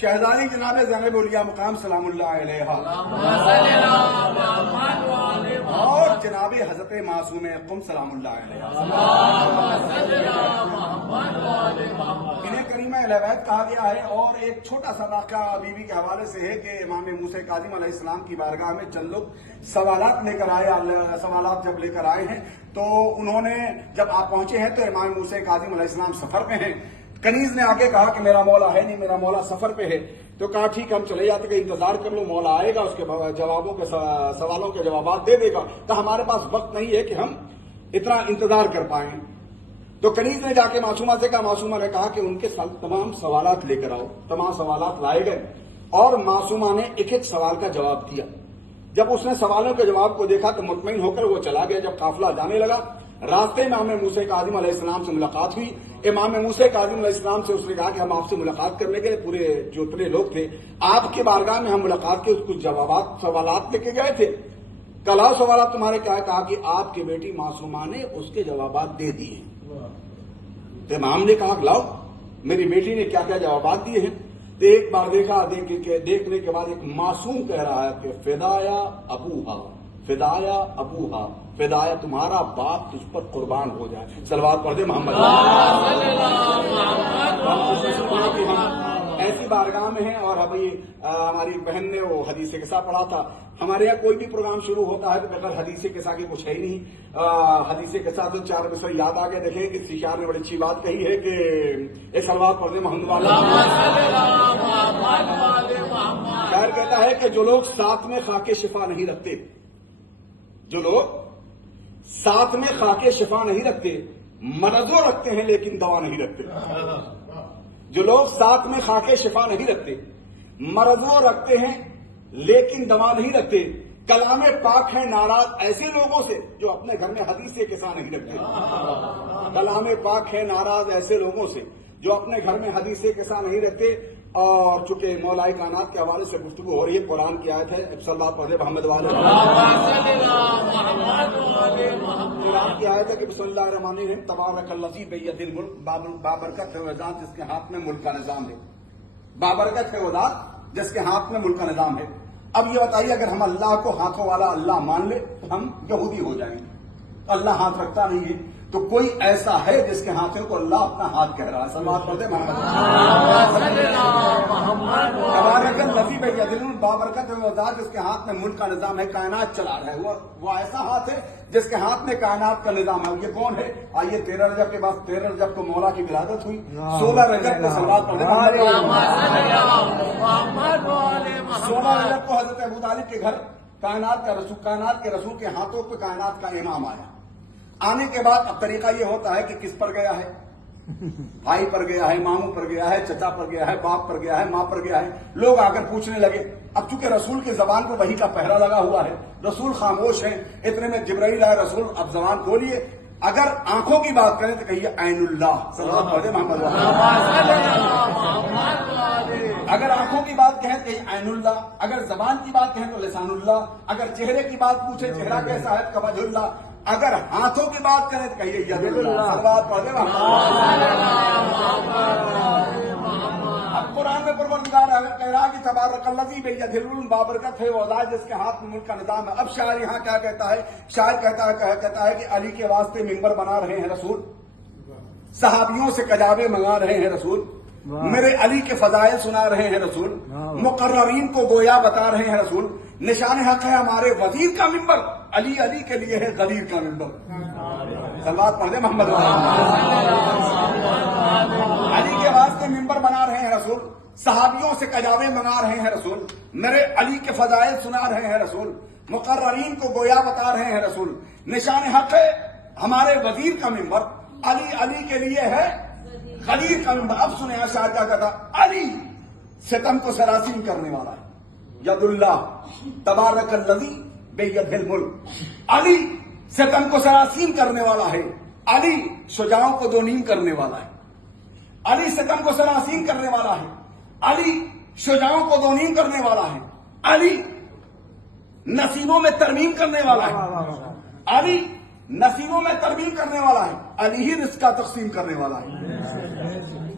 شہزادی جناب زینب اولیاء مقام سلام اللہ علیہ اور جناب حضرت معصوم قم سلام اللہ علیہ انہیں کریمہ اہل بیت کہا گیا ہے۔ اور ایک چھوٹا سا واقعہ بی بی کے حوالے سے ہے کہ امام موسیٰ کاظم علیہ السلام کی بارگاہ میں چند لوگ سوالات لے کر آئے۔ سوالات جب لے کر آئے ہیں تو انہوں نے جب آپ پہنچے ہیں تو امام موسیٰ کاظم علیہ السلام سفر پہ ہیں۔ کنیز نے آگے کہا کہ میرا مولا ہے نہیں، میرا مولا سفر پہ ہے۔ تو کہا ٹھیک ہم چلے جاتے کہ انتظار کر لو، مولا آئے گا، اس کے جوابوں کے سوالوں کے جوابات دے دے گا، تو ہمارے پاس وقت نہیں ہے کہ ہم اتنا انتظار کر پائیں۔ تو کنیز نے جا کے معصومہ سے کہا، معصومہ نے کہا کہ ان کے تمام سوالات لے کر آؤ۔ تمام سوالات لائے گئے اور معصومہ نے ایک ایک سوال کا جواب دیا۔ جب اس نے سوالوں کے جواب کو دیکھا تو مطمئن ہو کر وہ چلا گیا۔ جب قافلہ جانے لگا راستے میں امام موسیٰ کاظم علیہ السلام سے ملاقات ہوئی۔ امام موسیٰ کاظم علیہ السلام سے اس نے کہا کہ ہم آپ سے ملاقات کرنے کے لیے پورے جو اتنے لوگ تھے آپ کے بارگاہ میں ہم ملاقات کے کچھ سوالات لے کے گئے تھے۔ کلاؤ سوالات تمہارے کیا ہے؟ کہا کہ آپ کی بیٹی معصومہ نے اس کے جوابات دے دیے۔ تو امام نے کہا لاؤ میری بیٹی نے کیا کیا جوابات دیے ہیں۔ تو ایک بار دیکھا، دیکھنے کے بعد ایک معصوم کہہ رہا ہے کہ فدایا ابوہا، فدایا ابوہا، فدایا تمہارا باپ تجھ پر قربان ہو جائے۔ صلوات پڑھ دے محمد۔ ایسی بارگاہ میں ہیں اور ابھی ہماری بہن نے وہ حدیث قصہ پڑھا تھا۔ ہمارے یہاں کوئی بھی پروگرام شروع ہوتا ہے تو بغیر حدیث قصہ کی کچھ ہے ہی نہیں۔ حدیث قصہ تو چار بسوں یاد آ گئے۔ دیکھیں کہ سیشار نے بڑی اچھی بات کہی ہے کہ ایک صلوات پڑھ دے محمد والا۔ شاعر کہتا ہے کہ جو لوگ ساتھ میں خاک شفا نہیں رکھتے، جو لوگ ساتھ میں خاک شفا نہیں رکھتے، مرضوں رکھتے ہیں لیکن دوا نہیں رکھتے۔ جو لوگ ساتھ میں خاک شفا نہیں رکھتے، مرضوں رکھتے ہیں لیکن دوا نہیں رکھتے، کلام پاک ہے ناراض ایسے لوگوں سے جو اپنے گھر میں حدیث قصہ نہیں رکھتے۔ کلام پاک ہے ناراض ایسے لوگوں سے جو اپنے گھر میں حدیث قصہ نہیں رکھتے۔ اور چونکہ مولا کائنات کے حوالے سے گفتگو ہو رہی ہے، قرآن کی آیت ہے صلی اللہ پڑھ محمد والے قرآن کی آیت ہے کہ بسم اللہ الرحمن الرحیم تبارک الذی بیدہ الملک، بابرکت ہے وہ ذات جس کے ہاتھ میں ملک کا نظام ہے۔ بابرکت ہے وہ ذات جس کے ہاتھ میں ملک کا نظام ہے۔ اب یہ بتائیے اگر ہم اللہ کو ہاتھوں والا اللہ مان لے تو ہم یہودی ہو جائیں گے۔ اللہ ہاتھ رکھتا نہیں ہے تو کوئی ایسا ہے جس کے ہاتھوں کو اللہ اپنا ہاتھ کہہ رہا ہے۔ صلوات پڑھ دے محمد۔ تبارک الذی بیدہ الملک، بابرکت ہے وہ ذات جس کے ہاتھ میں ملک کا نظام ہے، کائنات چلا رہا ہے۔ وہ ایسا ہاتھ ہے جس کے ہاتھ میں کائنات کا نظام ہے۔ یہ کون ہے؟ آئیے 13 رجب کے بعد 13 رجب کو مولا کی ولادت ہوئی، 16 رجب کو صلوات پڑھ دے محمد، 16 رجب کو حضرت ابو طالب کے گھر کائنات کے رسول کے ہاتھوں پہ کائنات کا امام آیا۔ آنے کے بعد اب طریقہ یہ ہوتا ہے کہ کس پر گیا ہے؟ بھائی پر گیا ہے، ماموں پر گیا ہے، چچا پر گیا ہے، باپ پر گیا ہے، ماں پر گیا ہے۔ لوگ آ کر پوچھنے لگے۔ اب چونکہ رسول کی زبان کو وحی کا پہرا لگا ہوا ہے، رسول خاموش ہیں، اتنے میں جبرائیل آئے، رسول اب زبان کھولیے، اگر آنکھوں کی بات کریں تو کہیے عین اللہ، صلوات پڑھ دے محمد۔ اگر آنکھوں کی بات کہیں تو عین اللہ، اگر زبان کی بات کہیں تو لسان اللہ، اگر چہرے کی بات پوچھے چہرہ کیسا ہے تو وجہ اللہ، اگر ہاتھوں کی بات کریں تو کہیے ید اللہ، صلوات پڑھ دے محمد۔ اب قرآن میں پروردگار کہہ رہا کہ تبارک الذی بیدہ الملک، بابرکت ہے وہ ذات جس کے ہاتھ میں ملک کا نظام ہے۔ اب شاعر یہاں کیا کہتا ہے؟ شاعر کہتا ہے کہ علی کے واسطے ممبر بنا رہے ہیں رسول، صحابیوں سے کجاوے منگا رہے ہیں رسول، میرے علی کے فضائل سنا رہے ہیں رسول، مقررین کو گویا بتا رہے ہیں رسول، نشان حق ہے ہمارے وزیر کا ممبر، علی علی کے لیے ہے غدیر کا ممبر۔ صلوات پڑھ دے محمد۔ علی کے واسطے ممبر بنا رہے ہیں رسول، صحابیوں سے کجاوے منگا رہے ہیں رسول، میرے علی کے فضائل سنا رہے ہیں رسول، مقررین کو گویا بتا رہے ہیں رسول، نشان حق ہے ہمارے وزیر کا ممبر، علی علی کے لیے ہے غدیر کا ممبر۔ اب سنیں اشعار کیا کہتا، علی ستم کو سراسیم کرنے والا ہے، ید اللہ تبارک الذی بیدہ الملک، علی ستم کو سراسیم کرنے والا ہے، علی شجاعوں کو دو نیم کرنے والا ہے، علی ستم کو سراسیم کرنے والا ہے، علی شجاعوں کو دو نیم کرنے والا ہے، علی نصیبوں میں ترمیم کرنے والا ہے، علی نصیبوں میں ترمیم کرنے والا ہے، علی ہی رزق کا تقسیم کرنے والا ہے۔